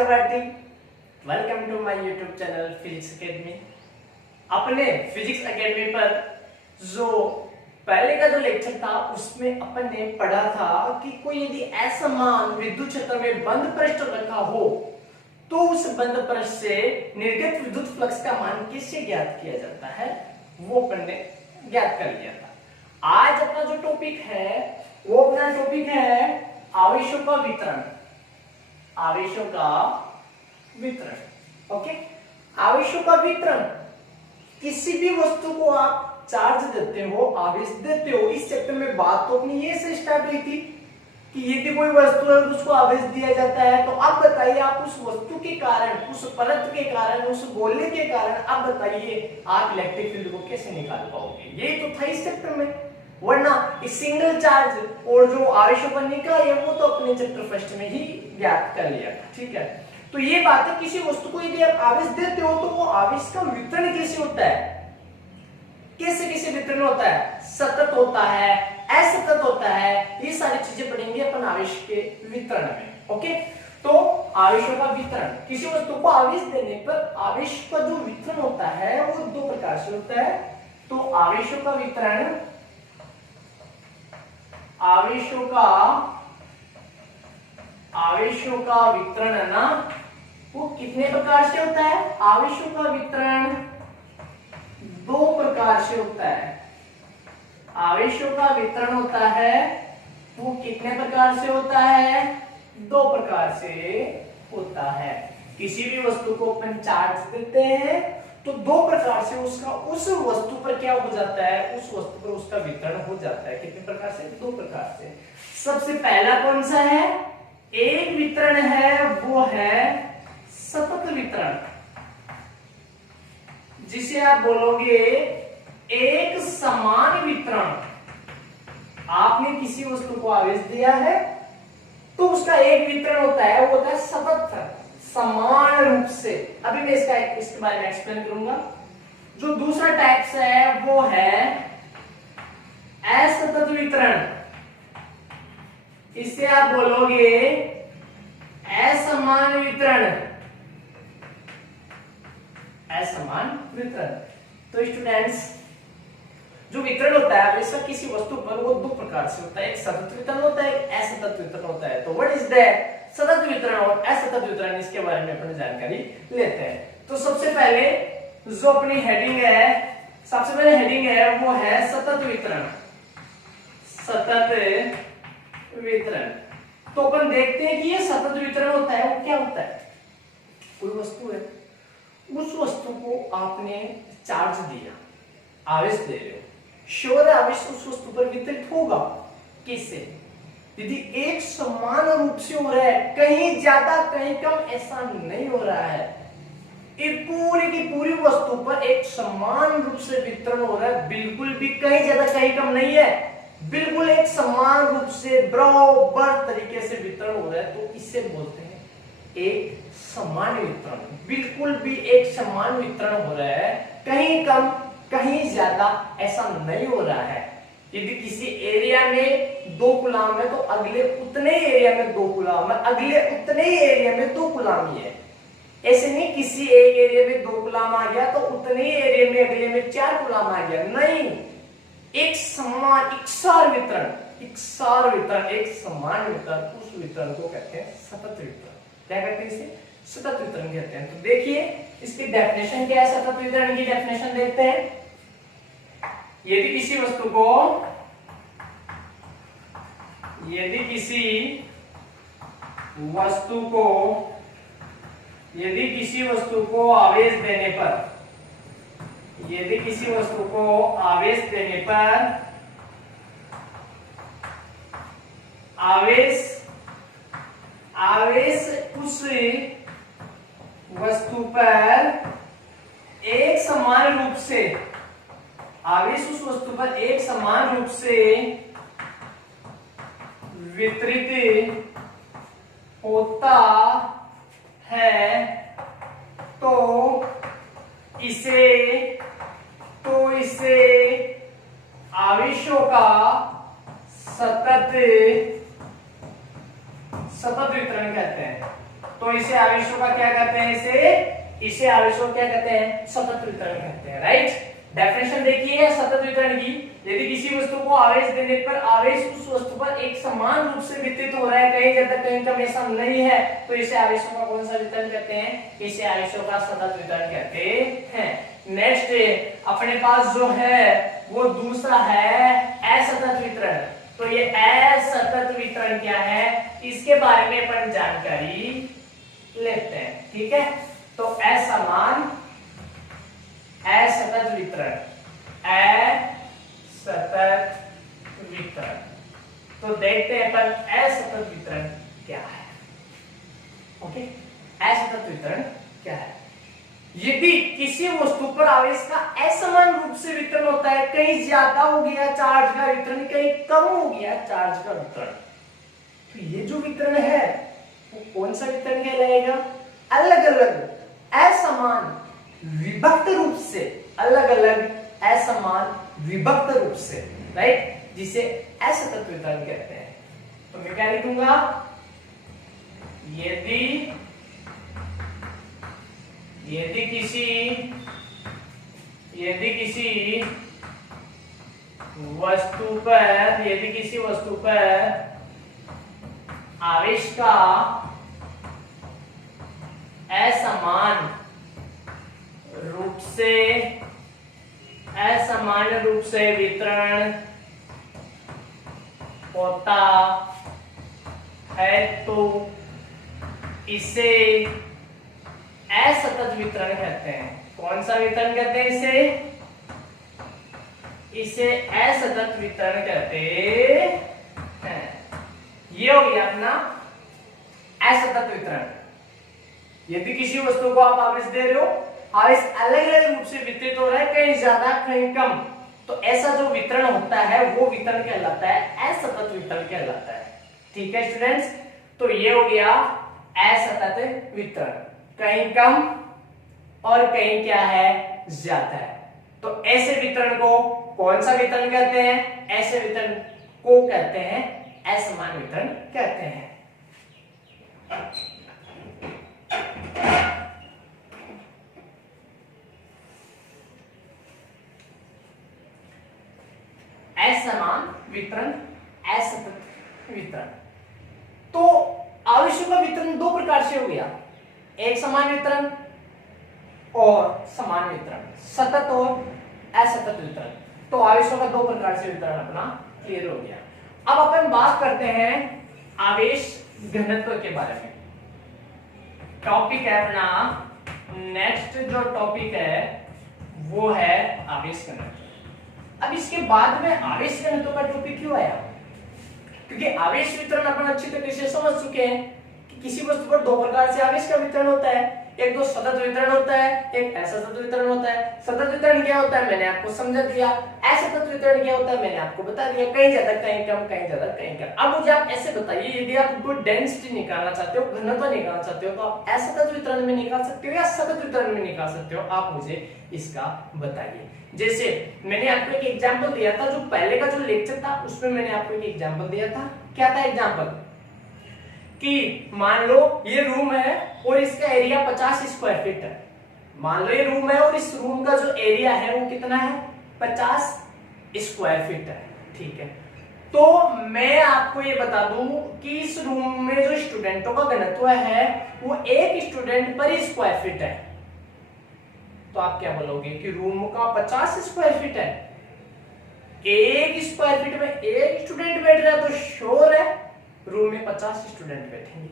चवाटी, welcome to my YouTube channel physics academy. अपने physics academy पर जो पहले का जो लेक्चर था उसमें अपन ने पढ़ा था कि कोई यदि असमान विद्युत क्षेत्र में बंद पृष्ठ रखा हो तो उस बंद पृष्ठ से निर्गत विद्युत फ्लक्स का मान कैसे ज्ञात किया जाता है, वो अपन ने ज्ञात कर लिया था। आज अपना जो टॉपिक है वो अपना टॉपिक है आवेशों का वितरण। आवेशों का वितरण, ओके। आवेशों का वितरण, किसी भी वस्तु को आप चार्ज देते हो, आवेश देते हो। इस चैप्टर में बात तो अपनी ये से स्टार्ट हुई थी कि यदि कोई वस्तु है और उसको आवेश दिया जाता है तो अब बताइए आप उस वस्तु के कारण, उस परत के कारण, उस गोले के कारण अब बताइए आप इलेक्ट्रिक फील्ड को कैसे निकाल पाओगे। ये तो था इस चैप्टर में, वरना इस सिंगल चार्ज और जो आवेशों का निकाय है वो तो अपने चैप्टर फर्स्ट में ही ज्ञात कर लिया था, ठीक है। तो ये बात है, किसी वस्तु को यदि आप आवेश देते हो तो वो आवेश का वितरण कैसे होता है, कैसे कैसे वितरण होता है, सतत होता है, असतत होता है, ये सारी चीजें पढ़ेंगे अपन आवेश के वितरण में, ओके। तो आवेशों का वितरण, किसी वस्तु को आवेश देने पर आवेश का जो वितरण होता है वो दो प्रकार से होता है। तो आवेशों का वितरण, आवेशों का वितरण है ना, वो कितने प्रकार से होता है। आवेशों का वितरण दो प्रकार से होता है। आवेशों का वितरण होता है वो कितने प्रकार से होता है, दो प्रकार से होता है। किसी भी वस्तु को अपन चार्ज देते हैं तो दो प्रकार से उसका उस वस्तु पर क्या हो जाता है, उस वस्तु पर उसका वितरण हो जाता है। कितने प्रकार से, दो प्रकार से। सबसे पहला कौन सा है, एक वितरण है वो है सतत वितरण, जिसे आप बोलोगे एक समान वितरण। आपने किसी वस्तु को आवेश दिया है तो उसका एक वितरण होता है, वो होता है सतत, समान रूप से। अभी मैं इसके बारे में एक्सप्लेन करूंगा। जो दूसरा टाइप्स है वो है असतत वितरण, इसे आप बोलोगे असमान वितरण, असमान वितरण। तो स्टूडेंट्स, जो वितरण होता है आवेश का किसी वस्तु पर वो दो प्रकार से होता है, एक सतत वितरण होता है, एक असतत वितरण होता है। तो व्हाट इज दैट, सतत वितरण और असतत वितरण, इसके बारे में अपनी जानकारी लेते हैं। तो सबसे पहले जो अपनी हेडिंग है, सबसे पहले हेडिंग है वो है सतत वितरण। सतत वितरण, तो अपन देखते हैं कि ये सतत वितरण होता है वो क्या होता है। कोई वस्तु है, उस वस्तु को आपने चार्ज दिया, आवेश दे रहे हो, श्योर है आवेश उस वस्तु पर वितरित होगा। किससे, यदि एक समान रूप से हो रहा है, कहीं ज्यादा कहीं कम ऐसा नहीं हो रहा है, एक पूरी की पूरी वस्तु पर एक समान रूप से वितरण हो रहा है, बिल्कुल भी कहीं ज्यादा कहीं कम नहीं है, बिल्कुल एक समान रूप से बराबर तरीके से वितरण हो रहा है, तो इसे बोलते हैं एक समान वितरण। बिल्कुल भी एक समान वितरण हो रहा है, कहीं कम कहीं ज्यादा ऐसा नहीं हो रहा है। यदि किसी एरिया में 2 कूलाम है तो अगले उतने ही एरिया में 2 कूलाम है, अगले उतने ही एरिया में 2 कूलाम ही है। ऐसे नहीं किसी एक एरिया में 2 कूलाम आ गया तो उतने ही एरिया में अगले में 4 कूलाम आ गया, नहीं। एक समान इकसार वितरण, इकसार वितरण, एक समान वितरण, उस वितरण को कहते हैं सतत वितरण। क्या कहते हैं इसे, सतत वितरण कहते हैं। तो देखिए इसकी डेफिनेशन क्या है, सतत वितरण की डेफिनेशन देखते हैं। यदि किसी वस्तु को, यदि किसी वस्तु को आवेश देने पर, यदि किसी वस्तु को आवेश देने पर आवेश उस वस्तु पर एक समान रूप से, आवेश उस वस्तु पर एक समान रूप से वितरित होता है तो इसे आवेशों का सतत वितरण कहते हैं। तो इसे आवेशों का क्या कहते हैं, इसे आवेशों क्या कहते हैं, सतत वितरण कहते हैं, राइट। डेफिनेशन देखिए सतत वितरण की, यदि किसी वस्तु को आवेश देने पर आवेश उस वस्तु पर एक समान रूप से वितरित हो रहा है, कहीं ज्यादा कहीं कम ऐसा नहीं है, तो इसे आवेशों का कौन सा वितरण कहते हैं, इसे आवेशों का सतत वितरण कहते हैं। नेक्स्ट अपने पास जो है वो दूसरा है असतत वितरण। तो ये असतत वितरण क्या है, इसके बारे में अपन जानकारी लेते हैं, ठीक है। तो असमान असतत वितरण, असतत वितरण, तो देखते हैं अपन असतत वितरण क्या है। ओके, असतत वितरण क्या है, यदि किसी वस्तु पर आवेश का असमान रूप से वितरण होता है, कहीं ज्यादा हो गया चार्ज का वितरण, कहीं कम हो गया चार्ज का वितरण, तो ये जो वितरण है वो कौन सा वितरण कहलाएगा, अलग अलग असमान विभक्त रूप से, अलग अलग असमान विभक्त रूप से, राइट, जिसे असतत वितरण कहते हैं। तो मैं क्या लिखूंगा, यदि किसी वस्तु पर आवेश का असमान रूप से वितरण होता है तो इसे असतत वितरण कहते हैं। कौन सा वितरण कहते हैं, इसे असतत वितरण कहते हैं। ये हो गया अपना असतत वितरण। यदि किसी वस्तु को आप आवेश दे रहे हो, आवेश अलग अलग रूप से वितरित हो रहा है, कहीं ज्यादा कहीं कम, तो ऐसा जो वितरण होता है वो वितरण कहलाता है असतत वितरण कहलाता है, ठीक है स्टूडेंट्स। तो ये हो गया असतत वितरण, कहीं कम और कहीं क्या है, ज्यादा है। तो ऐसे वितरण को कौन सा वितरण कहते हैं, ऐसे वितरण को कहते हैं असमान वितरण कहते हैं। असमान वितरण, असतत वितरण। तो आवेशों का वितरण दो प्रकार से हो गया, एक समान वितरण और समान वितरण, सतत और असतत वितरण। तो आवेशों का दो प्रकार से वितरण अपना क्लियर हो गया। अब अपन बात करते हैं आवेश घनत्व के बारे में। टॉपिक है अपना, नेक्स्ट जो टॉपिक है वो है आवेश घनत्व। अब इसके बाद में आवेश घनत्व का टॉपिक क्यों आया, क्योंकि आवेश वितरण अपन अच्छी तरीके से समझ चुके हैं कि किसी वस्तु पर दो प्रकार से आवेश का वितरण होता है, एक तो सतत वितरण होता है, एक असतत वितरण होता है। सतत वितरण क्या होता है मैंने आपको समझा दिया, असतत वितरण क्या होता है मैंने आपको बता दिया, कहीं ज्यादा कहीं कम, कहीं ज्यादा कहीं कम। अब मुझे आप ऐसे बताइए, यदि आप कोई डेंसिटी निकालना चाहते हो, घनत्व निकालना चाहते हो, तो आप असतत वितरण में निकाल सकते हो या सतत वितरण में निकाल सकते हो, आप मुझे इसका बताइए। जैसे मैंने आपको एक एग्जांपल दिया था, जो पहले का जो लेक्चर था उसमें मैंने आपको एक एग्जांपल दिया था। क्या था एग्जांपल, कि मान लो ये रूम है और इसका एरिया 50 स्क्वायर फीट है। मान लो ये रूम है और इस रूम का जो एरिया है वो कितना है, 50 स्क्वायर फीट है, ठीक है। तो मैं आपको ये बता दूं कि इस रूम में जो स्टूडेंटों का घनत्व है वो एक स्टूडेंट पर स्क्वायर फीट है। तो आप क्या बोलोगे कि रूम का 50 स्क्वायर फीट है, एक स्क्वायर फीट में एक स्टूडेंट बैठ रहा है, तो श्योर है रूम में 50 स्टूडेंट बैठेंगे।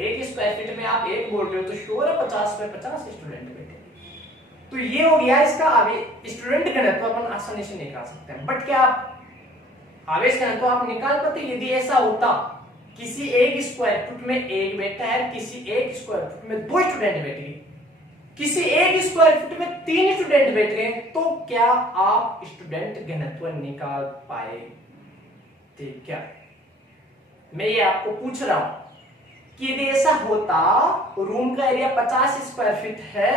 एक स्क्वायर फीट में आप एक बोल रहे हो तो श्योर है 50 में 50 स्टूडेंट बैठेंगे। तो ये हो गया इसका आवेश स्टूडेंट घनत्व अपन आसानी से निकाल सकते हैं। बट क्या आप आवेश घनत्व आप निकाल पाते यदि ऐसा होता किसी एक स्क्वायर फुट में एक बैठा है, किसी एक स्क्वायर फुट में दो स्टूडेंट बैठ गए, किसी एक स्क्वायर फुट में 3 स्टूडेंट बैठ गए, तो क्या आप स्टूडेंट घनत्व निकाल पाए थे क्या? मैं ये आपको पूछ रहा हूं कि यदि ऐसा होता, रूम का एरिया 50 स्क्वायर फीट है,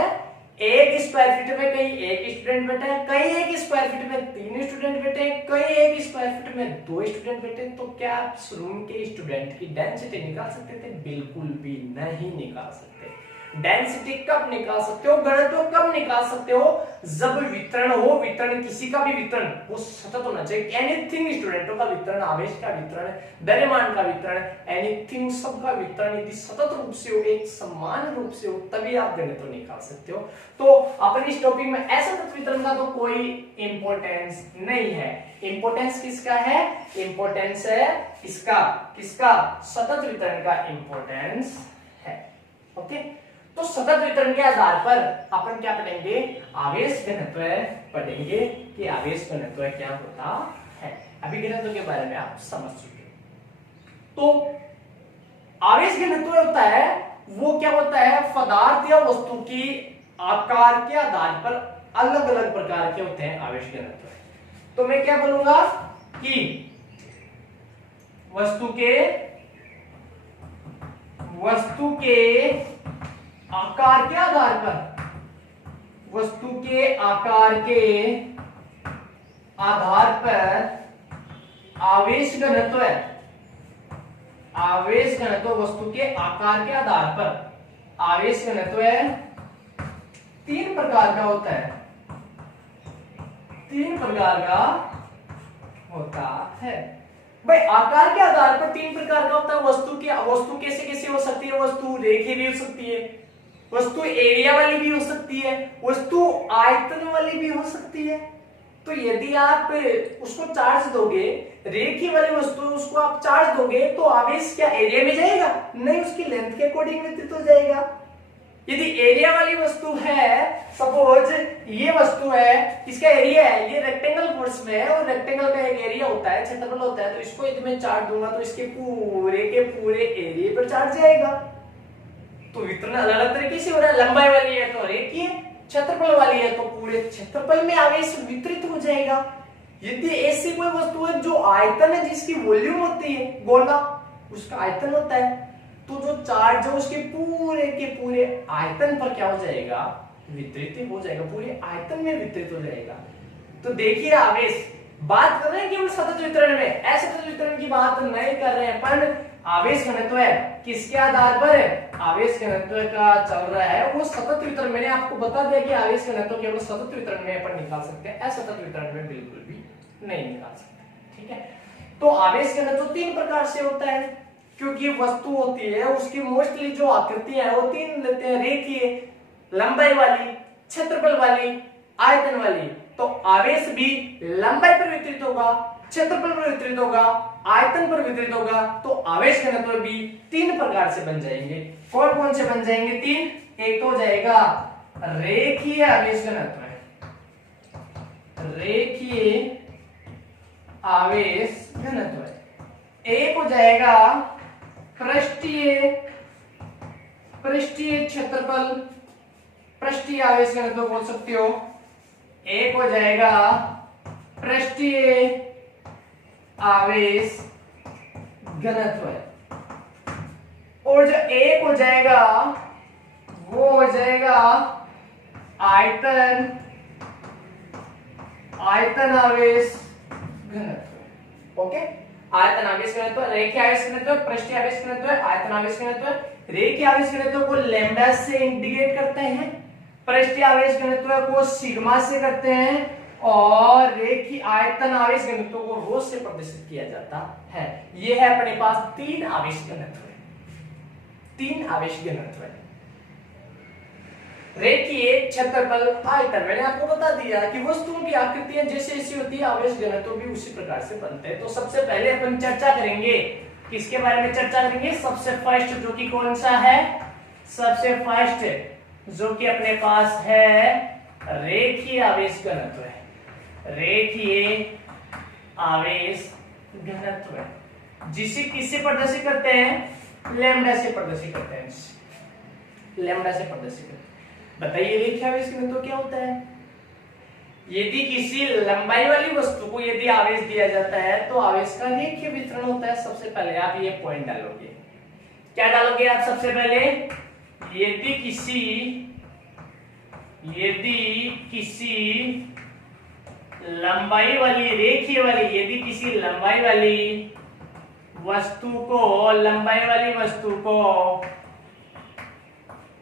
एक स्क्वायर फीट में कहीं एक स्टूडेंट बैठे हैं, कहीं एक स्क्वायर फीट में 3 स्टूडेंट बैठे हैं, कहीं एक स्क्वायर फीट में 2 स्टूडेंट बैठे हैं, तो क्या आप इस रूम के स्टूडेंट की डेंसिटी निकाल सकते थे? बिल्कुल भी नहीं निकाल सकते। डेंसिटी कब निकाल सकते हो, घनत्व कब निकाल सकते हो? जब वितरण हो, वितरण किसी का भी वितरण वो सतत होना चाहिए। एनीथिंग, स्टूडेंटों का वितरण, आवेश का वितरण, द्रव्यमान का वितरण, एनीथिंग सबका वितरण यदि सतत रूप से हो, एक समान रूप से हो, तभी आप घनत्व निकाल सकते हो। तो अपन इस टॉपिक में असतत वितरण का तो कोई इंपॉर्टेंस नहीं है। इंपॉर्टेंस किसका है? इंपॉर्टेंस है इसका, किसका? सतत वितरण का इंपॉर्टेंस है। ओके, तो सतत वितरण के आधार पर अपन क्या पढ़ेंगे? आवेश घनत्व पढ़ेंगे कि आवेश घनत्व क्या होता है। अभी घनत्व के बारे में आप समझ चुके हो। तो आवेश घनत्व होता है, वो क्या होता है? पदार्थ या वस्तु की आकार के आधार पर अलग अलग प्रकार के होते हैं आवेश घनत्व। तो मैं क्या बोलूंगा कि वस्तु के आकार के आधार पर, वस्तु के आकार के आधार पर आवेश घनत्व है। आवेश घनत्व वस्तु के आकार के आधार पर आवेश घनत्व है 3 प्रकार का होता है। 3 प्रकार का होता है भाई। आकार के आधार पर 3 प्रकार का होता है। वस्तु कैसे कैसे हो सकती है? वस्तु रेखीय भी हो सकती है, वस्तु एरिया वाली भी हो सकती है, वस्तु आयतन वाली भी हो सकती है। तो यदि आप उसको चार्ज दोगे, रेखीय वाली वस्तु उसको आप चार्ज दोगे, तो आवेश क्या एरिया में जाएगा? नहीं, उसकी लेंथ के अकॉर्डिंग वितरित हो जाएगा। यदि एरिया वाली वस्तु है, सपोज ये वस्तु है, इसका एरिया है, ये रेक्टेंगल फोर्स में है और रेक्टेंगल का एक एरिया होता है, क्षेत्रफल होता है, तो इसको यदि मैं चार्ज दूंगा तो इसके पूरे एरिया पर चार्ज जाएगा। तो वितरण अलग अलग तरीके से हो रहा है। लंबाई वाली है तो रेखीय, क्षेत्रफल वाली है तो पूरे क्षेत्रफल में आवेश वितरित हो जाएगा। यदि ऐसी कोई वस्तु है जो आयतन है, जिसकी वॉल्यूम होती है, गोला उसका आयतन होता है, तो जो चार्ज है उसके पूरे के पूरे आयतन पर क्या हो जाएगा? वितरित हो जाएगा, पूरे आयतन में वितरित हो जाएगा। तो देखिए, आवेश बात कर रहे हैं केवल सतत वितरण में, असतत वितरण की बात नहीं कर रहे हैं। पर आवेश घनत्व है किसके आधार पर है? आवेश घनत्व का चल रहा है वो सतत वितरण। मैंने आपको बता दिया कि आवेश घनत्व केवल सतत वितरण में अपन निकाल सकते हैं, असतत वितरण में बिल्कुल भी नहीं निकाल सकते। ठीक है, तो आवेश घनत्व 3 प्रकार से होता है, क्योंकि वस्तु होती है उसकी मोस्टली जो आकृतियां है वो 3 लेते हैं, रेखीय, लंबाई वाली, क्षेत्रफल वाली, आयतन वाली। तो आवेश भी लंबाई पर वितरित होगा, क्षेत्रफल पर वितरित होगा, आयतन पर वितरित होगा। तो आवेश घनत्व भी 3 प्रकार से बन जाएंगे। कौन कौन से बन जाएंगे? 3। एक तो हो जाएगा रेखीय आवेश घनत्व, रेखीय आवेश घनत्व। एक हो जाएगा पृष्ठीय क्षेत्रफल, पृष्ठीय आवेश घनत्व बोल सकते हो। एक हो जाएगा पृष्ठीय आवेश घनत्व है, और जो एक हो जाएगा वो हो जाएगा आयतन आवेश घनत्व। ओके, आयतन आवेश घनत्व, रेखीय आवेश घनत्व, पृष्ठीय आवेश घनत्व, आयतन आवेश घनत्व। रेखीय आवेश घनत्व को लैम्डा से इंडिकेट करते हैं, पृष्ठीय आवेश घनत्व को सिग्मा से करते हैं, और रेखीय आयतन आवेश घनत्व को रो से प्रदर्शित किया जाता है। ये है अपने पास 3 आवेश घनत्व, 3 आवेश घनत्व है। रेखीय, क्षेत्रफल, आयतन। मैंने आपको बता दिया कि वस्तुओं की आकृतियां जैसे जैसी होती है, आवेश घनत्व भी उसी प्रकार से बनते हैं। तो सबसे पहले अपन चर्चा करेंगे, किसके बारे में चर्चा करेंगे? सबसे फर्स्ट जो कि कौन सा है? सबसे फर्स्ट जो कि अपने पास है रेखीय आवेश घनत्व है। रेखीय आवेश घनत्व है, जिसे किससे प्रदर्शित करते हैं? लैम्डा से प्रदर्शित करते हैं, लैम्डा से प्रदर्शित करते हैं। बताइए रेखीय आवेश घनत्व क्या होता है? यदि किसी लंबाई वाली वस्तु को यदि आवेश दिया जाता है तो आवेश का रेखीय वितरण होता है। सबसे पहले आप ये पॉइंट डालोगे। क्या डालोगे आप? सबसे पहले यदि किसी लंबाई वाली रेखीय वाली, यदि किसी लंबाई वाली वस्तु को, लंबाई वाली वस्तु को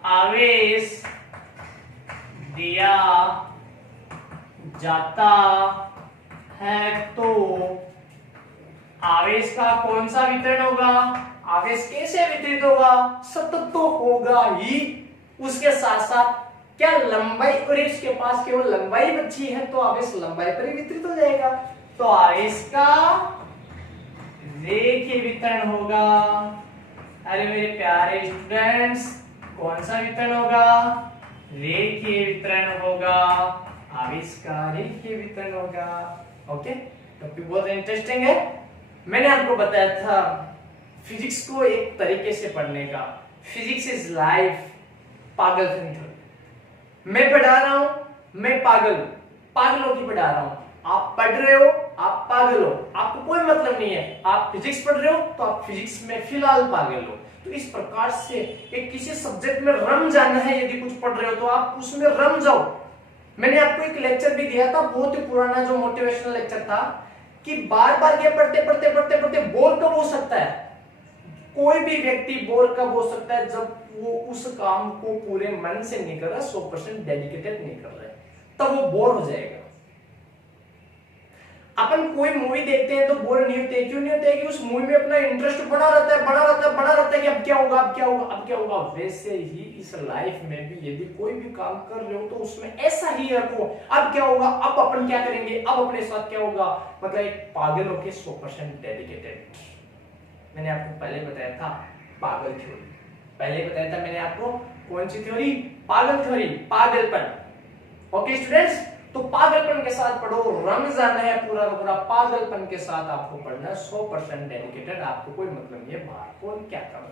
आवेश दिया जाता है तो आवेश का कौन सा वितरण होगा? आवेश कैसे वितरित होगा? सतत तो होगा ही। उसके साथ साथ क्या लंबाई, और इसके पास केवल लंबाई बची है तो आवेश लंबाई पर ही वितरित हो जाएगा। तो आवेश का रेखीय वितरण होगा। अरे मेरे प्यारे स्टूडेंट्स, कौन सा वितरण होगा? रेखीय वितरण होगा। आवेश का रेखीय वितरण होगा। ओके, टॉपिक बहुत इंटरेस्टिंग है। मैंने आपको बताया था फिजिक्स को एक तरीके से पढ़ने का। फिजिक्स इज लाइफ, पागल थ्योरी। मैं पढ़ा रहा हूं, मैं पागलों की पढ़ा रहा हूं। आप पढ़ रहे हो, आप पागल हो, आपको कोई मतलब नहीं है। आप फिजिक्स पढ़ रहे हो तो आप फिजिक्स में फिलहाल पागल हो। तो इस प्रकार से एक किसी सब्जेक्ट में रम जाना है। यदि कुछ पढ़ रहे हो तो आप उसमें रम जाओ। मैंने आपको एक लेक्चर भी दिया था, बहुत ही पुराना, जो मोटिवेशनल लेक्चर था, कि बार बार ये पढ़ते पढ़ते पढ़ते पढ़ते बोर कब हो सकता है? कोई भी व्यक्ति बोर कब हो सकता है? जब वो उस काम को पूरे मन से नहीं कर रहा, 100% डेडिकेटेड नहीं कर रहा है, तब वो बोर हो जाएगा। अपन कोई मूवी देखते हैं तो बोर नहीं होते। क्यों नहीं होते? कि उस मूवी में अपना इंटरेस्ट बना रहता है, बना रहता है कि अब क्या होगा, अब क्या होगा, अब क्या होगा। वैसे ही इस लाइफ में भी यदि कोई भी काम कर रहे हो तो उसमें ऐसा ही रखो, अब क्या होगा, अब अपन क्या करेंगे, अब अपने साथ क्या होगा। मतलब एक पागल होके 100% डेडिकेटेड। मैंने आपको पहले बताया था पागल थ्योरी। पहले बताया था मैंने आपको कौन सी थ्योरी? पागल थ्योरी, पागलपन। ओके स्टूडेंट्स, तो पागलपन के साथ पढ़ो, रंग जाना है पूरा का पूरा। पागलपन के साथ आपको पढ़ना है, 100% डेडिकेटेड। आपको कोई मतलब नहीं है बाहर कौन क्या कर रहा है।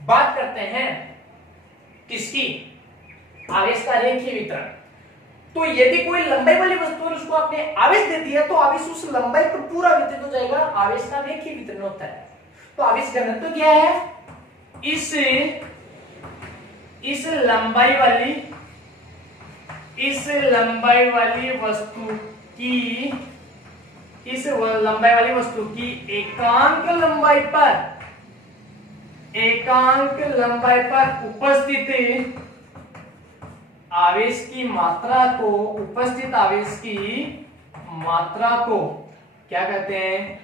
बात करते हैं किसकी? आवेश का रेखीय वितरण। तो यदि कोई लंबाई वाली वस्तु है, उसको आपने आवेश दे दिया तो आवेश उस लंबाई पर पूरा वितरित हो जाएगा। आवेश का रेखीय वितरण होता है। तो आवेश घनत्व क्या है? इस लंबाई वाली वस्तु की एकांक लंबाई पर उपस्थित आवेश की मात्रा को क्या कहते हैं?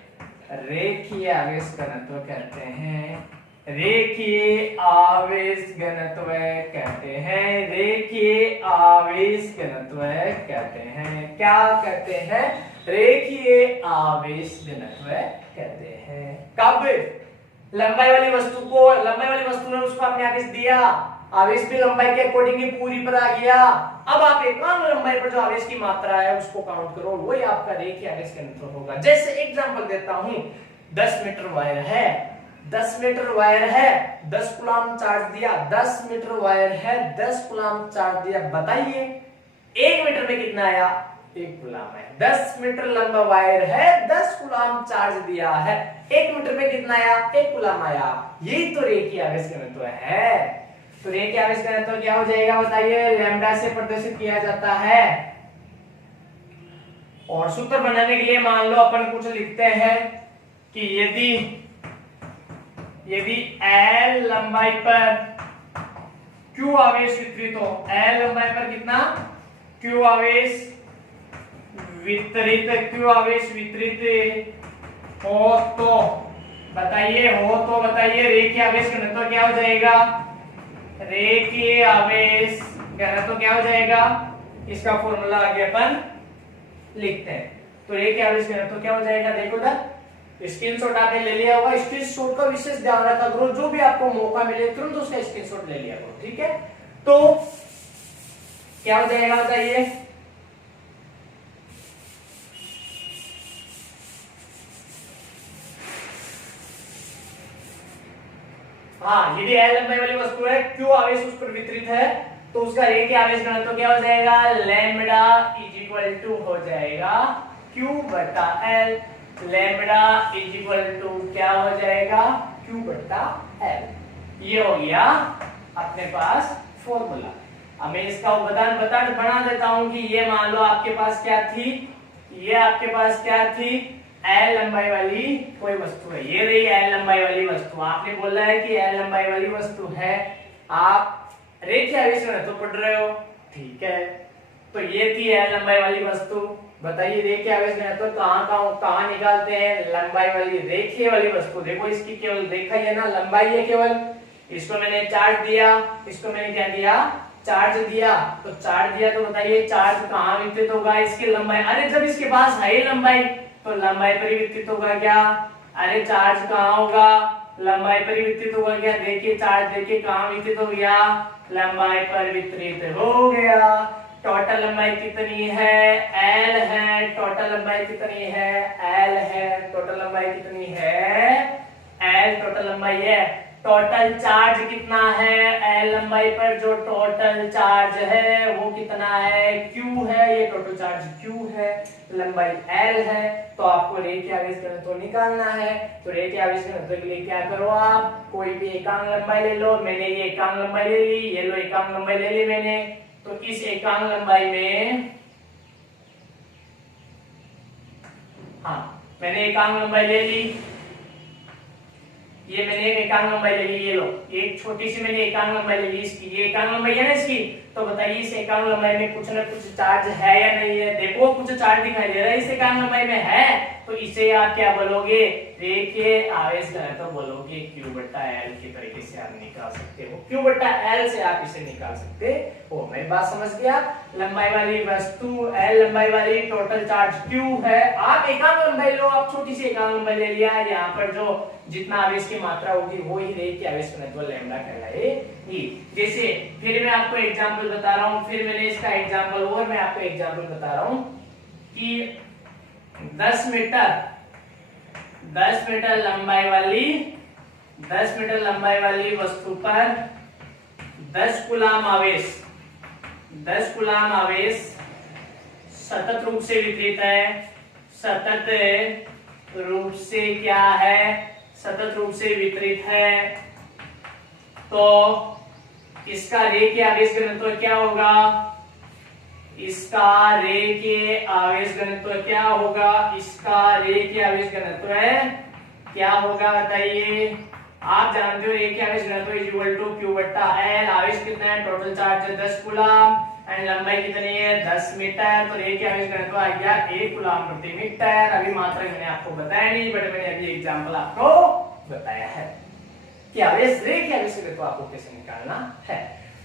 रेखीय आवेश घनत्व कहते हैं। रेखीय आवेश घनत्व कहते हैं। रेखीय आवेश घनत्व कहते हैं। क्या कहते हैं? रेखीय आवेश घनत्व कहते हैं। कब? लंबाई वाली वस्तु ने उसको आपने आवेश दिया, आवेश भी लंबाई के अकॉर्डिंग ही पूरी पर आ गया। अब आप एकांक लंबाई पर जो आवेश की मात्रा है उसको काउंट करो, वही आपका रेखीय आवेश घनत्व होगा। जैसे एग्जांपल देता हूं, 10 मीटर वायर है, 10 कूलम चार्ज दिया। 10 मीटर वायर है, 10 कूलम चार्ज दिया। बताइए 1 मीटर में कितना आया? 1 कूलम है। 10 मीटर लंबा वायर है, 10 कूलम चार्ज दिया है, 1 मीटर में कितना आया? 1 कूलम आया। यही तो रेखीय आवेश घनत्व है। तो रेखीय आवेश घनत्व क्या हो जाएगा? बताइए। लैम्डा से प्रदर्शित किया जाता है। और सूत्र बनाने के लिए मान लो अपन कुछ लिखते हैं कि यदि L लंबाई पर Q आवेश वितरित हो, L लंबाई पर कितना? Q आवेश वितरित हो तो बताइए रेखीय आवेश घनत्व क्या हो जाएगा? रेखीय आवेश घनत्व क्या हो जाएगा? इसका फॉर्मूला आगे अपन लिखते हैं। तो रेखीय आवेश घनत्व क्या हो जाएगा? देखो ना, स्क्रीनशॉट आपने ले लिया होगा। स्क्रीनशॉट का विशेष ध्यान रखा करो, जो भी आपको मौका मिले तुरंत उसका स्क्रीनशॉट ले लिया करो, ठीक है? तो क्या हो जाएगा बताइए? हाँ, यदि L लंबाई वाली वस्तु है, Q आवेश उस पर वितरित है, तो उसका रेखीय आवेश घनत्व क्या हो जाएगा? लैम्बडा इज इक्वल टू हो जाएगा Q बटा L। Lambda is equal to क्या हो जाएगा? Q बटा L। ये हो गया अपने पास फॉर्मूला। अब मैं इसका उदाहरण बना देता हूं कि ये मान लो आपके पास क्या थी, ये आपके पास क्या थी, L लंबाई वाली कोई वस्तु है, ये रही L लंबाई वाली वस्तु। आपने बोला है कि L लंबाई वाली वस्तु है, आप रेखीय आवेश घनत्व पढ़ रहे हो, ठीक है। तो ये थी L लंबाई वाली वस्तु। बताइए रेखीय आवेश घनत्व कहाँ निकालते हैं, लंबाई वाली रेखीय वाली वस्तु। देखो इसकी केवल रेखा ही है ना, लंबाई है केवल, इसको मैंने चार्ज दिया, इसको मैंने क्या दिया, चार्ज दिया। तो चार्ज दिया तो बताइए चार्ज कहाँ वितरित होगा, इसकी लंबाई, अरे जब इसके पास है लंबाई तो लंबाई पर ही वितरित होगा क्या, अरे चार्ज कहाँ होगा, लंबाई पर ही वितरित होगा क्या। देखिए चार्ज देखिए कहाँ वितरित हो गया, लंबाई पर वितरित हो गया। टोटल लंबाई कितनी है, L है, टोटल लंबाई कितनी है, L है, टोटल लंबाई कितनी है, L टोटल लंबाई है। टोटल चार्ज कितना है L लंबाई पर, जो टोटल चार्ज है वो कितना है, Q है, ये टोटल चार्ज Q है, लंबाई L है। तो आपको रेखीय आवेश घनत्व निकालना है। तो रेखीय आवेश घनत्व के लिए क्या करो, आप कोई भी एकांक लंबाई ले लो। मैंने ये एकांक लंबाई ले ली, ये लो एकांक लंबाई ले ली मैंने। तो इस एकांक लंबाई में, हाँ मैंने एकांक लंबाई ले ली, ये मैंने एक एकांक लंबाई ले ली, ये लो एक छोटी सी मैंने एकांक लंबाई ले ली इसकी, ये एकांक लंबाई है ना इसकी। तो बताइए इस एकांक लंबाई में कुछ ना कुछ चार्ज है या नहीं है, देखो कुछ चार्ज दिखाई दे रहा है इस एकांक लंबाई में है, तो इसे आप क्या बोलोगे, रेखीय आवेश घनत्व बोलोगे। Q/L के तरीके से आप निकाल सकते हो, Q/L से आप इसे निकाल सकते हो। मेरी बात समझ गया, लंबाई वाली वस्तु L लंबाई वाली, टोटल चार्ज Q है। आप एकांक लंबाई लो, आप छोटी सी एकांक लंबाई ले लिया, यहाँ पर जो जितना आवेश की मात्रा होगी वो ही रेखीय आवेश घनत्व लैम्डा कहलाएगी। जैसे फिर मैं आपको एग्जांपल बता रहा हूँ, फिर मैंने इसका एग्जांपल और मैं आपको एग्जांपल बता रहा हूँ कि 10 मीटर लंबाई वाली वस्तु पर 10 कूलाम आवेश सतत रूप से वितरित है, सतत रूप से क्या है, सतत रूप से वितरित है। तो इसका रेखीय आवेश घनत्व क्या होगा, इसका रेखीय आवेश घनत्व क्या होगा, इसका रेखीय आवेश घनत्व क्या होगा बताइए। आप जानते हो रेखीय आवेश घनत्व इज इक्वल टू Q/L। आवेश कितना है, टोटल चार्ज है 10 कूलाम एंड लंबाई कितनी है 10 मीटर। तो रेखीय आवेश घनत्व आ गया 1 कूलाम प्रति मीटर। अभी मात्रा मैंने आपको बताया नहीं, बट मैंने अभी एग्जांपल आपको बताया है कि आवेश रेखीय आवेश घनत्व आपको कैसे निकालना है।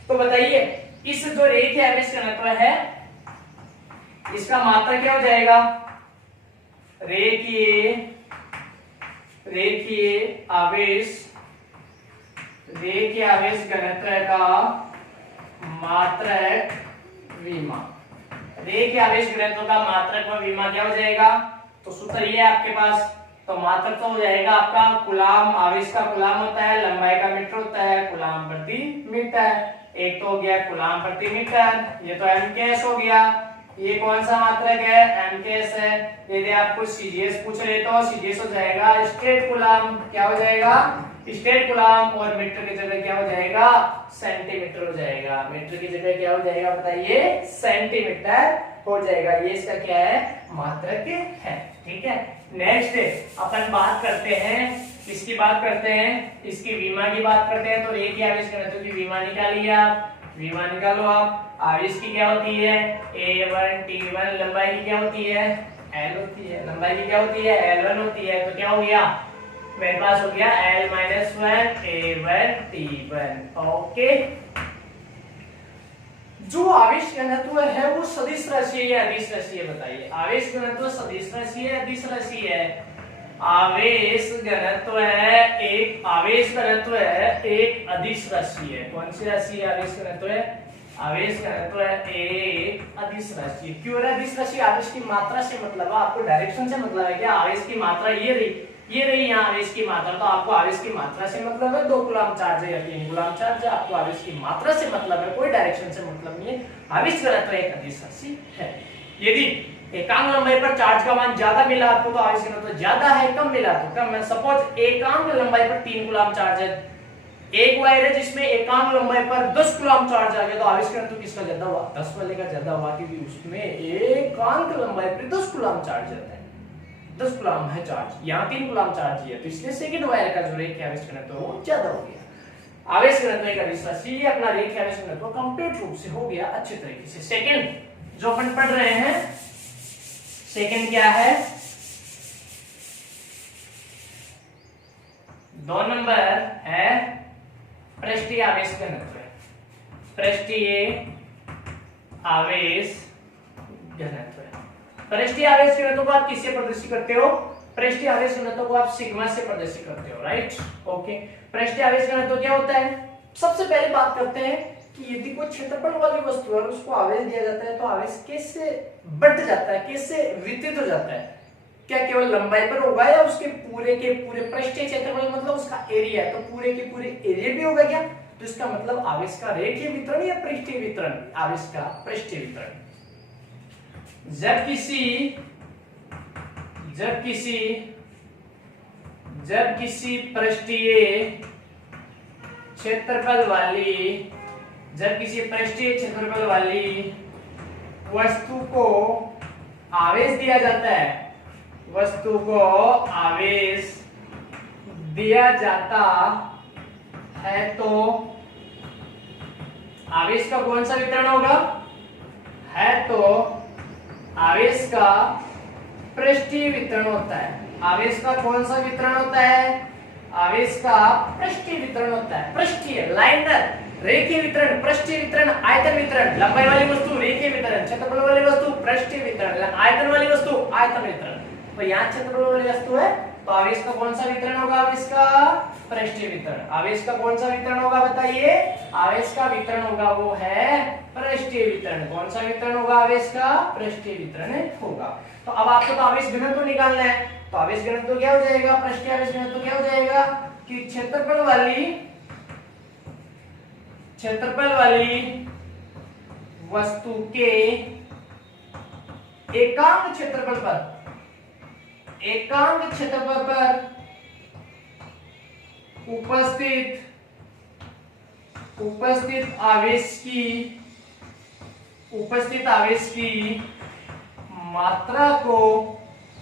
तो बताइए इस जो रेखीय आवेश घनत्व है इसका मात्रा क्या हो जाएगा, रेखीय आवेश घनत्व का मात्रक विमा। रेखीय आवेश घनत्व का मात्रक व विमा क्या हो जाएगा, तो सूत्र ये है आपके पास। तो मात्रक तो हो जाएगा आपका कूलाम, आवेश का कूलाम होता है, लंबाई का मीटर होता है, कूलाम प्रति मीटर। एक तो हो गया कूलाम प्रति मीटर, ये तो एमकेएस हो गया। ये कौन सा मात्रक है, एमकेएस है। यदि आपको सीजीएस पूछ ले तो सीजीएस हो जाएगा स्टेट कूलाम, क्या हो जाएगा स्टेट कूलाम, और मीटर की जगह क्या हो जाएगा, सेंटीमीटर हो जाएगा। मीटर की जगह क्या हो जाएगा बताइए, सेंटीमीटर हो जाएगा। ये इसका क्या है, मात्रक है, ठीक है। नेक्स्ट अपन बात करते हैं, इसकी बात करते हैं, इसकी विमा की बात करते हैं। तो रेखीय आवेश घनत्व की विमा निकालिए आप, विमा निकालो आप। आवेश की क्या होती है, A1 T1, लंबाई की क्या होती है, L होती है, लंबाई की क्या होती है, L1 होती है। तो क्या हो गया, मेरे पास हो गया L-1 A1 T1। ओके, जो आवेश घनत्व है वो सदिश राशि है या अदिश राशि है बताइए। आवेश घनत्व सदिश राशि है, अदिश राशि है। आवेश घनत्व है एक, आवेश घनत्व है एक अदिश राशि है। कौन सी राशि है, आवेश घनत्व है, आवेश घनत्व है एक अदिश राशि। क्यों है अदिश राशि, आवेश की मात्रा से मतलब है, आपको डायरेक्शन से मतलब है क्या, आवेश की मात्रा ये रही यहाँ आवेश की मात्रा। तो आपको आवेश की मात्रा से मतलब है 2 कूलाम चार्ज है या 3 कूलाम चार्ज है, आपको आवेश की मात्रा से मतलब है, कोई डायरेक्शन से मतलब नहीं है। आवेश घनत्व एक अदिश राशि है। यदि एकांक लंबाई पर चार्ज का मान ज्यादा मिला आपको तो आवेश घनत्व ज्यादा है, कम मिला तो कम है। सपोज एकांक लंबाई पर 3 कूलाम चार्ज है एक वायर है जिसमें एकांक लंबाई पर 10 कूलम चार्ज आ गया, तो आवेश घनत्व किसका ज्यादा हुआ? 10 वाले का ज्यादा हुआ, क्योंकि उसमें एकांक लंबाई पर 10 कूलम चार्ज रहता है, 10 कूलम है चार्ज, यहाँ 3 कूलम चार्ज है, तो इसलिए सेकंड वायर का जो रेखीय आवेश घनत्व वो ज्यादा हो गया। आवेश घनत्व का विश्लेषण ये अपना रेखीय आवेश घनत्व कंप्लीट रूप से हो गया अच्छे तरीके से। सेकंड जो अपन पढ़ रहे हैं, सेकंड क्या है? 2 नंबर है पृष्ठीय आवेश घनत्व। पृष्ठीय आवेश घनत्व, पृष्ठीय आवेश घनत्व को आप किससे प्रदर्शित करते हो? पृष्ठीय आवेश घनत्व को आप सिग्मा से प्रदर्शित करते हो, राइट? ओके, पृष्ठीय आवेश घनत्व क्या होता है? सबसे पहले बात करते हैं कि यदि कोई क्षेत्रफल वाली वस्तु है और उसको आवेश दिया जाता है तो आवेश कैसे बढ़ जाता है, कैसे वितरित हो जाता है? क्या केवल लंबाई पर होगा या उसके पूरे के पूरे पृष्ठीय क्षेत्रफल मतलब उसका एरिया है, तो पूरे के पूरे एरिया भी होगा क्या? तो इसका मतलब आवेश का रेखीय वितरण या पृष्ठीय वितरण? आवेश का पृष्ठीय वितरण। जब किसी पृष्ठीय क्षेत्रफल वाली वस्तु को आवेश दिया जाता है, वस्तु को आवेश दिया जाता है, तो आवेश का कौन सा वितरण होगा? है तो आवेश का पृष्ठीय वितरण होता है। आवेश का कौन सा वितरण होता है? आवेश का पृष्ठीय वितरण होता है। पृष्ठीय लाइनर, रेखीय वितरण, पृष्ठीय वितरण, आयतन वितरण। लंबाई वाली वस्तु रेखीय वितरण, क्षेत्रफल वाली वस्तु पृष्ठीय वितरण, आयतन वाली वस्तु आयतन वितरण। तो यहाँ क्षेत्रफल वाली वस्तु है तो आवेश का कौन सा वितरण होगा? आवेश का पृष्ठीय वितरण। आवेश का कौन सा वितरण होगा बताइए? आवेश का वितरण होगा वो है पृष्ठीय वितरण। कौन सा वितरण होगा? आवेश का पृष्ठीय वितरण होगा। तो अब आपको तो आवेश घनत्व निकालना है, तो आवेश घनत्व क्या हो जाएगा? पृष्ठीय आवेश घनत्व क्या हो जाएगा कि क्षेत्रफल वाली वस्तु के एकांक क्षेत्रफल पर उपस्थित आवेश की मात्रा को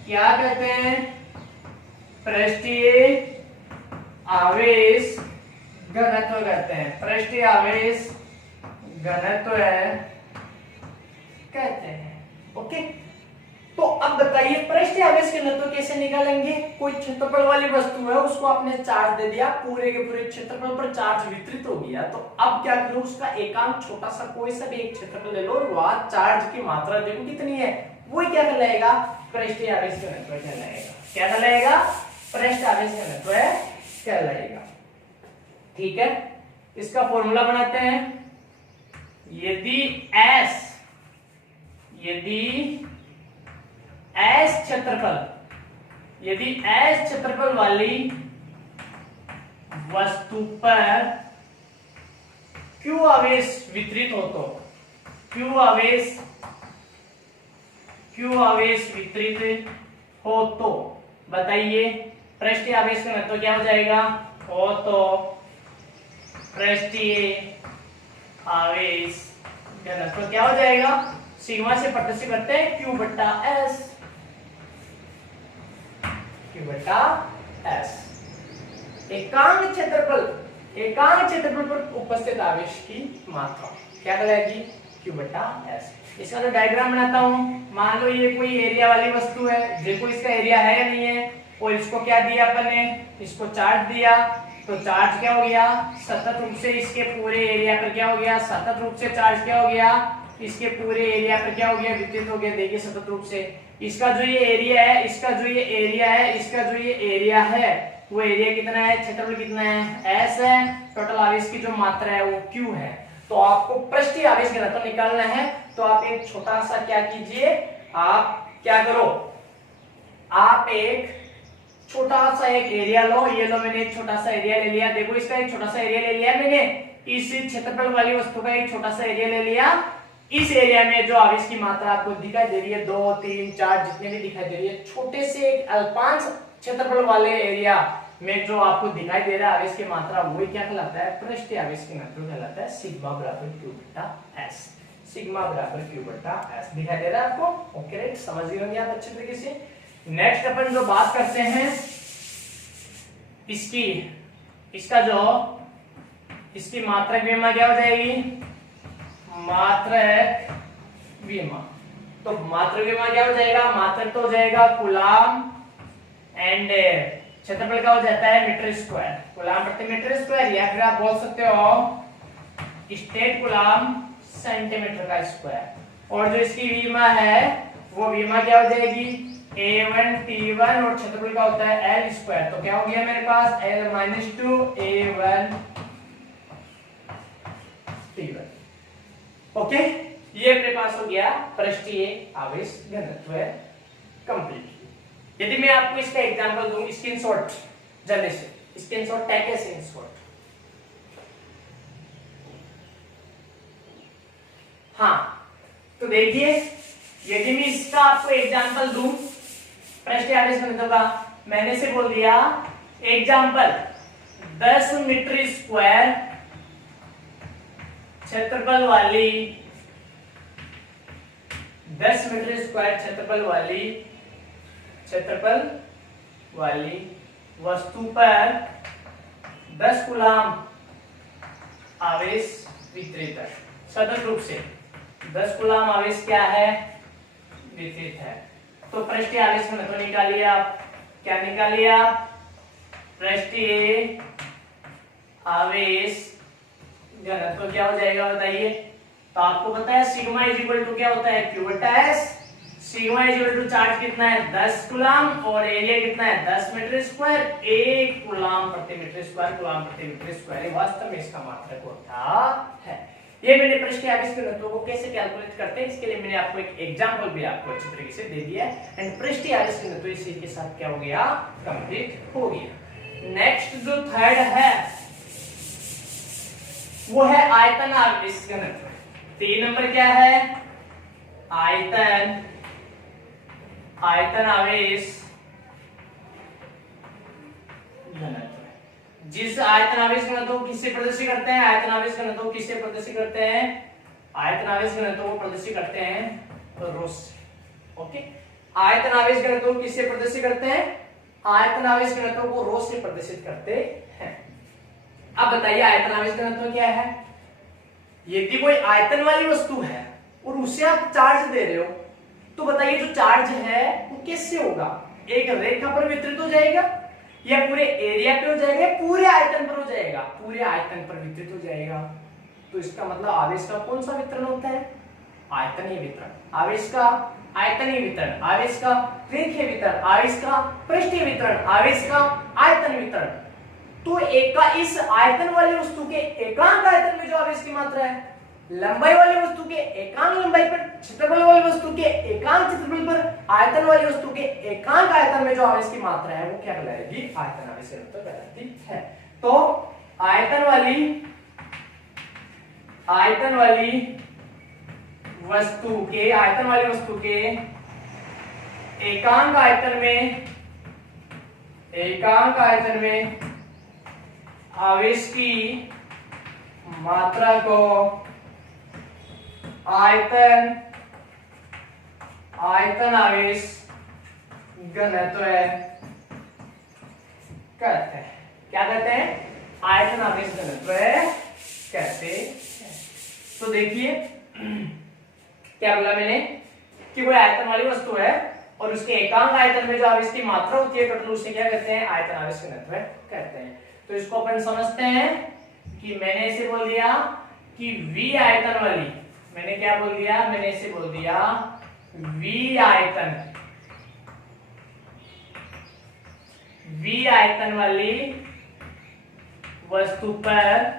क्या कहते हैं? पृष्ठीय आवेश घनत्व कहते हैं। पृष्ठीय आवेश घनत्व कहते हैं। ओके, तो अब बताइए पृष्ठीय आवेश घनत्व कैसे निकालेंगे? कोई क्षेत्रफल वाली वस्तु है, उसको आपने चार्ज दे दिया, पूरे के पूरे क्षेत्रफल पर चार्ज वितरित हो गया, तो अब क्या करो? उसका एकांक छोटा सा कोई सा भी एक क्षेत्रफल ले लो, वहां चार्ज की मात्रा देखो कितनी है, वो क्या कहलाएगा? पृष्ठीय आवेश घनत्व कहलाएगा। क्या कहलाएगा? पृष्ठीय आवेश घनत्व कहलाएगा। ठीक है, इसका फॉर्मूला बनाते हैं। यदि S क्षेत्रफल वाली वस्तु पर Q आवेश वितरित हो तो बताइए पृष्ठीय आवेश घनत्व क्या हो जाएगा? हो तो पृष्ठीय आवेश घनत्व क्या हो जाएगा? सिग्मा से प्रदर्शित करते हैं Q बट्टा S। एकांक क्षेत्रफल पर उपस्थित आवेश की मात्रा क्या कहलाएगी? Q बट्टा S। इसका तो डायग्राम बनाता हूं। मान लो ये कोई एरिया वाली वस्तु है, देखो इसका एरिया है या नहीं है, और इसको क्या दिया अपन ने? इसको चार्ज दिया, तो चार्ज क्या हो गया? सतत रूप से इसके पूरे एरिया पर क्या हो गया? सतत रूप से चार्ज क्या हो गया? इसके पूरे एरिया पर क्या हो गया? वितरित हो गया। देखिए सतत रूप से इसका जो ये एरिया है, इसका जो ये एरिया है, वो एरिया कितना है? क्षेत्रफल कितना है? S है। टोटल आवेश की जो मात्रा है वो Q है। तो आपको पृष्ठीय आवेश घनत्व निकालना है, तो आप एक छोटा सा क्या कीजिए, आप क्या करो? आप एक छोटा सा एक एरिया लो। ये लो, मैंने एक छोटा सा एरिया ले लिया। देखो इसका एक छोटा सा एरिया ले लिया मैंने, इस क्षेत्रफल वाली वस्तु का एक छोटा सा एरिया ले लिया। इस एरिया में जो आवेश की मात्रा आपको दिखाई दे रही है, 2, 3, 4 जितने भी दिखाई दे रही है, छोटे से एक अल्पांश क्षेत्रफल वाले एरिया में जो आपको दिखाई दे रहा है आवेश की मात्रा, वही क्या कहलाता है, पृष्ठीय आवेश की घनत्व कहलाता है, सिग्मा बराबर Q बटा S। सिग्मा बराबर Q बटा S दिखाई दे रहा है आपको? ओके राइट, समझ गए होंगे आप अच्छे तरीके से। नेक्स्ट अपन जो बात करते हैं इसकी मात्रक विमा क्या हो जाएगी, मात्रक विमा। तो मात्रक विमा क्या हो जाएगा, मात्रक तो हो जाएगा कूलाम एंड क्षेत्रफल का हो जाता है मीटर स्क्वायर, कूलाम प्रति मीटर स्क्वायर, या फिर आप बोल सकते हो स्टेट कूलाम सेंटीमीटर का स्क्वायर। और जो इसकी विमा है वो विमा क्या हो जाएगी, A1 T1 और क्षेत्रफल का होता है L स्क्वायर। तो क्या हो गया मेरे पास L - 2 A1 T1। ओके, ये अपने पास हो गया पृष्ठीय आवेश घनत्व कंप्लीट। यदि मैं आपको इसका एग्जांपल दूं, स्क्रीनशॉट जल्दी से, स्क्रीनशॉट टैग है, स्क्रीनशॉट। हाँ, तो देखिए यदि मैं इसका आपको एग्जांपल दूं पृष्ठीय आवेश घनत्व का, मैंने से बोल दिया एग्जांपल 10 मीटर स्क्वायर क्षेत्रफल वाली 10 मीटर स्क्वायर क्षेत्रफल वाली वस्तु पर 10 कूलाम आवेश वितरित है। सतत रूप से 10 कूलाम आवेश क्या है, वितरित है। तो पृष्ठीय आवेश घनत्व निकालिए आप, क्या निकालिए आप, पृष्ठीय आवेश घनत्व क्या हो जाएगा बताइए। तो आपको पता है सिग्मा इज इक्वल टू क्या होता है, Q बटा S। Sigma is equal to charge कितना है 10 कूलाम और एरिया कितना है 10 मीटर स्क्वायर, 1 कूलाम प्रति मीटर स्क्वायर, कूलाम प्रति मीटर स्क्वायर वास्तव में इसका मात्रक होता है। ये मैंने पृष्ठीय आवेश घनत्व को कैसे कैलकुलेट करते हैं इसके लिए मैंने आपको एक एग्जांपल भी आपको अच्छी तरीके से दे दिया है। एंड पृष्ठीय आवेश घनत्व इसी के साथ क्या हो गया, कंप्लीट हो गया। नेक्स्ट जो थर्ड है वो है आयतन आवेश घनत्व। 3 नंबर क्या है, आयतन आवेश घनत्व। जिस आयतन आवेश घनत्व को किससे प्रदर्शित करते हैं, आयतन आवेश घनत्व को किससे प्रदर्शित करते हैं, आयतन आवेश घनत्व को प्रदर्शित करते हैं ρ से। ओके, आयतन आवेश घनत्व को किससे प्रदर्शित करते हैं, आयतन आवेश घनत्व को ρ से प्रदर्शित करते हैं। अब बताइए आयतन आवेश घनत्व क्या है। यदि कोई आयतन वाली वस्तु है और उसे आप चार्ज दे रहे हो, तो बताइए जो चार्ज है वो कैसे होगा, एक रेखा पर वितरित हो जाएगा या पूरे एरिया पे हो जाएगा या पूरे आयतन पर हो जाएगा, पूरे आयतन पर वितरित हो जाएगा। तो इसका मतलब आवेश का कौन सा वितरण होता है, आयतनीय वितरण। आवेश का आयतनीय वितरण, आवेश का रेखीय वितरण, आवेश का पृष्ठीय वितरण, आवेश का आयतन वितरण। तो इस आयतन वाली वस्तु के एकांक आयतन में जो आवेश की मात्रा है, लंबाई वाली वस्तु के एकांक लंबाई पर, क्षेत्रफल वाली वस्तु के एकांक क्षेत्रफल पर, आयतन वाली वस्तु के एकांक आयतन में जो आवेश की मात्रा है वो क्या कहलाएगी, आयतन आवेश घनत्व कहलाती है। तो आयतन वाली वस्तु के एकांक आयतन में आवेश की मात्रा को आयतन आवेश घनत्व कहते हैं। क्या कहते हैं, आयतन आवेश घनत्व कहते हैं। तो देखिए क्या बोला मैंने कि कोई आयतन वाली वस्तु है और उसके एकांक आयतन में जो आवेश की मात्रा होती है टोटल, उसे क्या कहते हैं, आयतन आवेश घनत्व कहते हैं। तो इसको अपन समझते हैं कि मैंने इसे बोल दिया कि V आयतन वाली, मैंने क्या बोल दिया, मैंने इसे बोल दिया V आयतन वाली वस्तु पर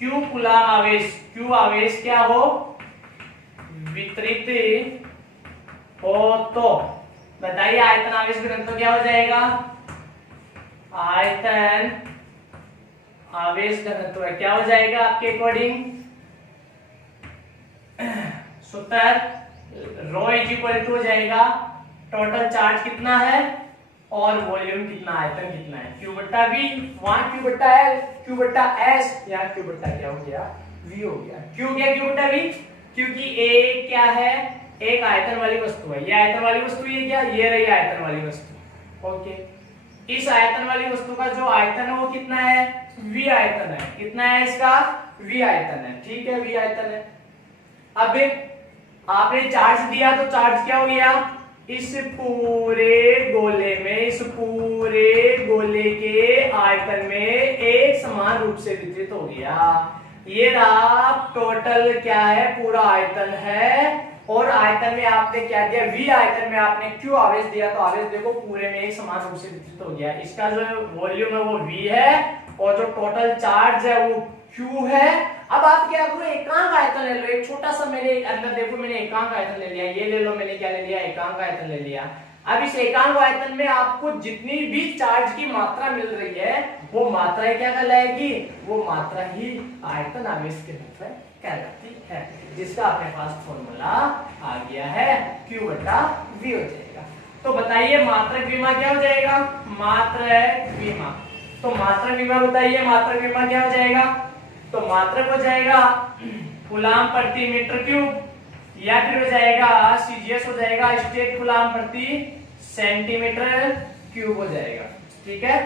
Q कूलाम आवेश, Q आवेश क्या हो, वितरित हो, तो बताइए आयतन आवेश घनत्व क्या हो जाएगा, आयतन आवेश घनत्व क्या हो जाएगा आपके अकॉर्डिंग, सूत्र ρ इज इक्वल टू हो जाएगा टोटल चार्ज कितना है और वॉल्यूम कितना, आयतन कितना है, Q बट्टा V, वहां Q बट्टा L, Q बट्टा S, यहाँ Q बट्टा क्या हो गया, V हो गया। क्यों क्या Q बट्टा V? क्योंकि A क्या है, एक आयतन वाली वस्तु है, ये आयतन वाली वस्तु, ये क्या, ये रही आयतन वाली वस्तु। ओके, इस आयतन वाली वस्तु का जो आयतन है वो कितना है, V आयतन है। कितना है इसका, V आयतन है। ठीक है, V आयतन है। अब आपने चार्ज दिया तो चार्ज क्या हो गया, इस पूरे गोले में, इस पूरे गोले के आयतन में एक समान रूप से वितरित हो गया। ये रहा टोटल क्या है, पूरा आयतन है। और आयतन में आपने क्या दिया, V आयतन में आपने Q आवेश दिया, तो आवेश देखो पूरे में एक समान रूप से वितरित हो गया। इसका जो वॉल्यूम है वो V है और जो टोटल चार्ज है वो Q है। अब आप क्या करो, एकांक आयतन ले लो, एक छोटा सा मेरे अंदर देखो, मैंने एकांक आयतन ले लिया, ये ले लो, मैंने क्या ले लिया, एकांक आयतन ले लिया। अब इस एकांक आयतन में आपको जितनी भी चार्ज की मात्रा मिल रही है वो मात्रा क्या कहलाएगी, वो मात्रा ही आयतन आवेश के रूप में कहलाती है, जिसका अपने पास फॉर्मूला आ गया है, Q बटा V हो जाएगा। तो बताइए मात्रक विमा क्या हो जाएगा, मात्रक विमा। तो मात्रक विमा बताइए, मात्रक विमा क्या हो जाएगा, तो मात्रक हो जाएगा कूलाम प्रति मीटर क्यूब, या फिर हो जाएगा सीजीएस हो जाएगा स्टेट कूलाम प्रति सेंटीमीटर क्यूब हो जाएगा। ठीक है,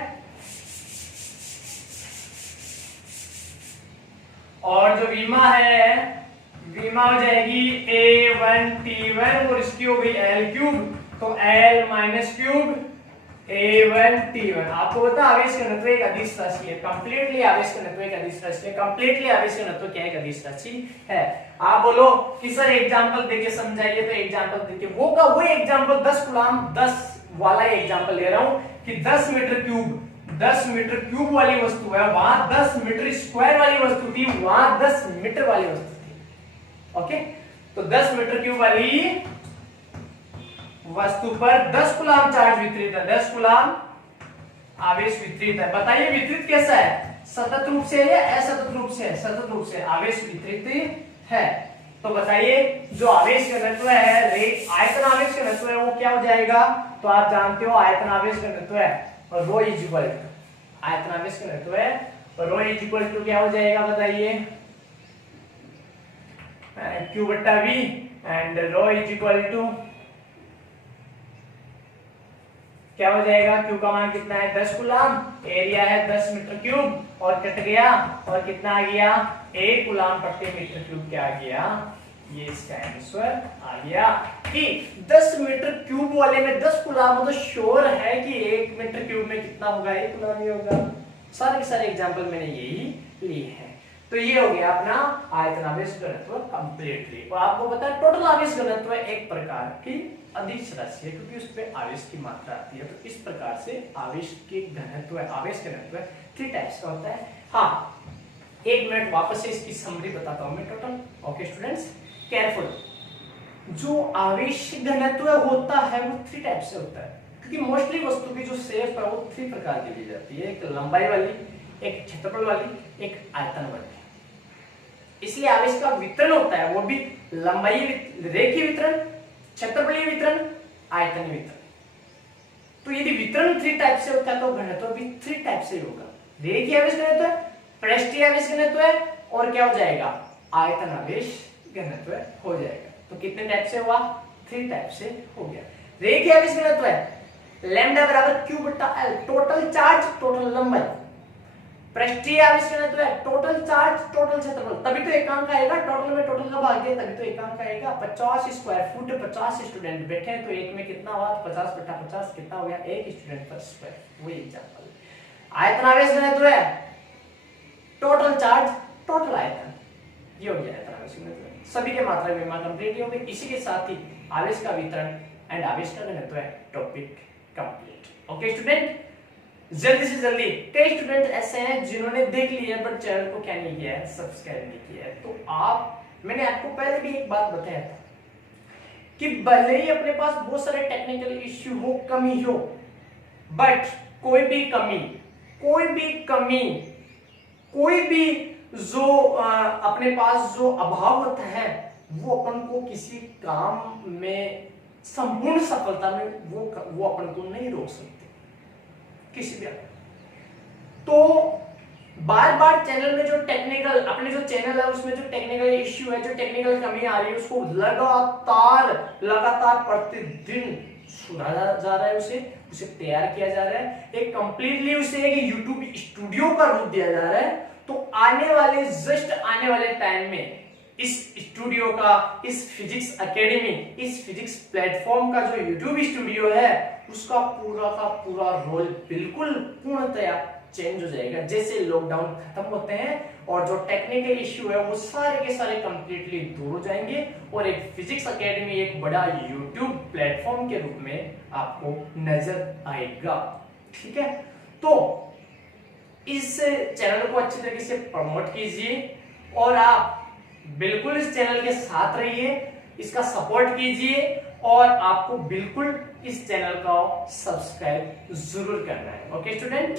और जो विमा है, विमा हो जाएगी A1T1 और इसकी हो गई L क्यूब, तो L माइनस क्यूब A1T1। आपको पता आवेश घनत्व एक अदिश राशि है, कंप्लीटली आवेश घनत्व एक अदिश राशि है, कंप्लीटली आवेश घनत्व क्या एक अदिश राशि है। आप बोलो कि सर एग्जांपल देके समझाइए, तो एग्जांपल देके वो एग्जांपल 10 कूलम 10 वाला एग्जांपल ले रहा हूं कि 10 मीटर क्यूब वाली वस्तु है, वहां 10 मीटर स्क्वायर वाली वस्तु थी, वहां 10 मीटर वाली वस्तु थी। ओके, तो 10 मीटर क्यूब वाली वस्तु पर 10 कूलम चार्ज वितरित है, 10 कूलम आवेश वितरित है। बताइए वितरित कैसा है, सतत रूप से या असतत रूप से? सतत रूप से आवेश वितरित है। तो बताइए जो आवेश घनत्व है, आयतन आवेश घनत्व है, वो क्या हो जाएगा, तो आप जानते हो आयतन आवेश घनत्व है और रो इज इक्वल टू, आयतन आवेश घनत्व है और रो इज इक्वल टू क्या हो जाएगा, बताइए Q बट्टा V and rho is equal to क्या हो जाएगा, Q का मान कितना है 10 कूलम, एरिया है 10 मीटर क्यूब और कट गया और कितना आ गया 1 कूलम प्रति मीटर क्यूब क्या आ गया, ये इसका आंसर आ गया कि 10 मीटर क्यूब वाले में 10 कूलम, तो श्योर है कि 1 मीटर क्यूब में कितना होगा, 1 कूलम ही होगा। सारे के सारे एग्जांपल मैंने यही लिए हैं। तो ये हो गया अपना आयतन आवेश घनत्व कंप्लीटली। और आपको पता है टोटल आवेश घनत्व एक प्रकार की अदिश राशि है, क्योंकि उसपे आवेश की मात्रा आती है। तो इस प्रकार से आवेश के घनत्व, आवेश घनत्व 3 टाइप्स का होता है। हाँ, एक मिनट वापस से इसकी समरी बताता हूं मैं टोटल। Okay students, careful. जो आवेश घनत्व होता है वो 3 टाइप से होता है, क्योंकि मोस्टली वस्तु की जो शेप है वो 3 प्रकार की दी जाती है, एक लंबाई वाली, एक क्षेत्रफल वाली, एक आयतन वाली। इसलिए आवेश का वितरण होता है वो भी लंबाई रेखीय वितरण, क्षेत्रफलीय वितरण, आयतन वितरण। तो यदि वितरण 3 टाइप से होता है तो घनत्व भी 3 टाइप से होगा। रेखीय आवेश घनत्व है, पृष्ठीय आवेश घनत्व है और क्या हो जाएगा, आयतन आवेश घनत्व हो जाएगा। तो कितने टाइप से हुआ, 3 टाइप से हो गया। रेखीय आवेश घनत्व है लैम्डा बराबर Q बटा L, टोटल चार्ज टोटल लंबाई। पृष्ठीय आवेश घनत्व है टोटल चार्ज टोटल क्षेत्रफल, तभी तो एकांक आएगा, टोटल में टोटल का भाग दिया तभी तो एकांक आएगा। 50 स्क्वायर फुट, 50 स्टूडेंट बैठे हैं तो एक में कितना हुआ, 50 बटा 50 कितना हो गया, 1 स्टूडेंट पर स्क्वायर। वही एग्जांपल। आयतन आवेश घनत्व है टोटल चार्ज टोटल आयतन, ये हो गया आयतन आवेश घनत्व। सभी के मात्रा विमा कंप्लीट हो गई। इसी के साथ ही आवेश का वितरण एंड आवेश का घनत्व है टॉपिक कंप्लीट। ओके स्टूडेंट, जल्दी से जल्दी। कई स्टूडेंट ऐसे हैं जिन्होंने देख लिया बट चैनल को क्या नहीं किया है, सब्सक्राइब नहीं किया है। तो मैंने आपको पहले भी एक बात बताया था कि भले ही अपने पास बहुत सारे टेक्निकल इश्यू हो, कमी हो, बट कोई भी जो अपने पास जो अभाव होता है वो अपन को किसी काम में संपूर्ण सफलता में वो अपन को नहीं रोक सकते। किसी भी तो बार बार चैनल में जो टेक्निकल अपने जो चैनल है उसमें जो टेक्निकल इश्यू है, जो टेक्निकल कमी आ रही है, उसको लगातार प्रतिदिन सुधारा जा रहा है, उसे तैयार किया जा रहा है, एक कंप्लीटली उसे एक यूट्यूब स्टूडियो का रूप दिया जा रहा है। तो आने वाले टाइम में इस स्टूडियो का, इस फिजिक्स एकेडमी, इस फिजिक्स प्लेटफॉर्म का जो यूट्यूब स्टूडियो है उसका पूरा का पूरा रोल बिल्कुल पूर्णतया चेंज हो जाएगा। जैसे लॉकडाउन खत्म होते हैं और जो टेक्निकल इश्यू है वो सारे के सारे कंप्लीटली दूर हो जाएंगे और एक फिजिक्स एकेडमी एक बड़ा यूट्यूब प्लेटफॉर्म के रूप में आपको नजर आएगा। ठीक है, तो इस चैनल को अच्छी तरीके से प्रमोट कीजिए और आप बिल्कुल इस चैनल के साथ रहिए, इसका सपोर्ट कीजिए और आपको बिल्कुल इस चैनल का सब्सक्राइब जरूर करना है। Okay student.